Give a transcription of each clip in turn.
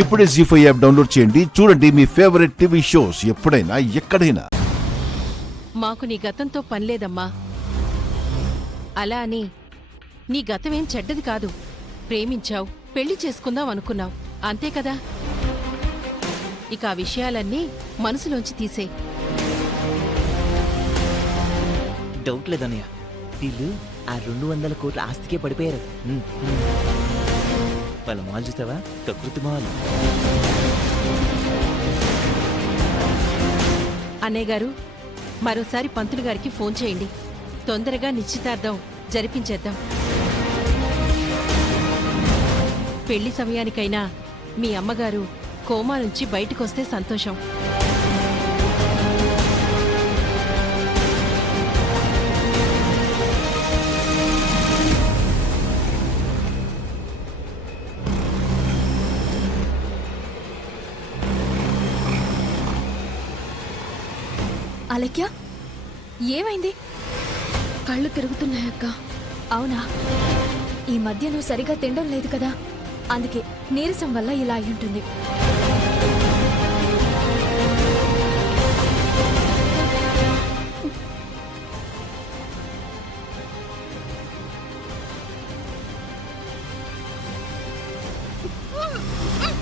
ఇప్పుడే జీ5 app download చేయండి. చూడండి మీ ఫేవరెట్ టీవీ షోస్ ఎప్పుడైనా ఎక్కడైనా. మాకు నీ గతంతో పనిలేదమ్మా. అలా అని నీ గతమేం చెడ్డది కాదు. ప్రేమించావు, పెళ్లి చేసుకుందాం అనుకున్నావు, అంతే కదా. ఇక ఆ విషయాలన్నీ మనసులోంచి తీసే. డౌట్ లేదన్నయ్య, వీళ్ళు ఆ 200 కోట్ల ఆస్తికే పడిపోయారు. వాళ్ళ మాల్ చూస్తావా, ప్రకృతి మాల్. అన్నయ్య గారు, మరోసారి పంతులు గారికి ఫోన్ చేయండి. తొందరగా నిశ్చితార్థం జరిపించేద్దాం. పెళ్లి సమయానికైనా మీ అమ్మగారు కోమా నుంచి బయటకొస్తే సంతోషం. అలక్య, ఏమైంది? కళ్ళు తిరుగుతున్నాయక్క. అవునా? ఈ మధ్య నువ్వు సరిగా తినడం లేదు కదా, అందుకే నీరసం వల్ల ఇలా అయి ఉంటుంది.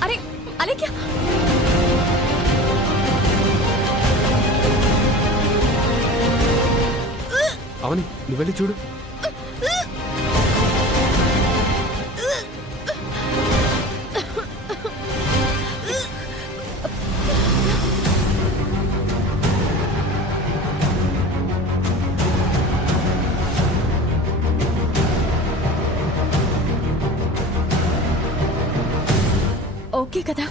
అరే అలక్య, అవని నువ్వు వెళ్ళి చూడు. ఓకే కదా?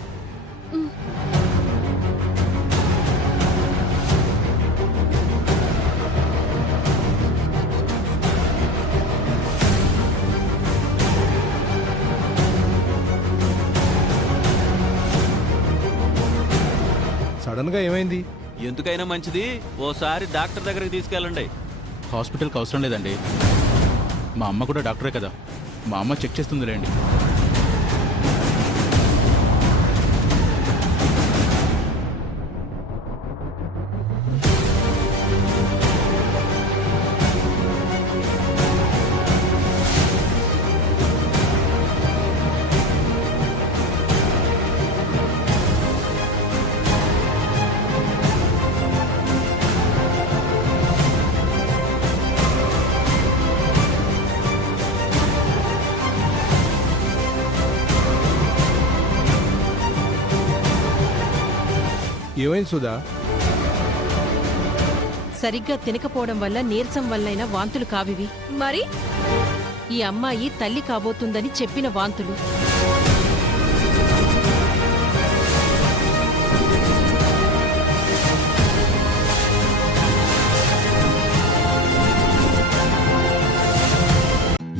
సడన్ గా ఏమైంది? ఎందుకైనా మంచిది ఓసారి డాక్టర్ దగ్గరికి తీసుకెళ్ళండి. హాస్పిటల్కి అవసరం లేదండి, మా అమ్మ కూడా డాక్టరే కదా, మా అమ్మ చెక్ చేస్తుందిలేండి. ఏమైంది సుధా? సరిగ్గా తినకపోవడం వల్ల, నీరసం వల్లైనా వాంతులు కావివి. మరి ఈ అమ్మాయి తల్లి కాబోతుందని చెప్పిన వాంతులు.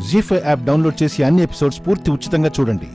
జీ5 యాప్ డౌన్లోడ్ చేసి అన్ని ఎపిసోడ్స్ పూర్తి ఉచితంగా చూడండి.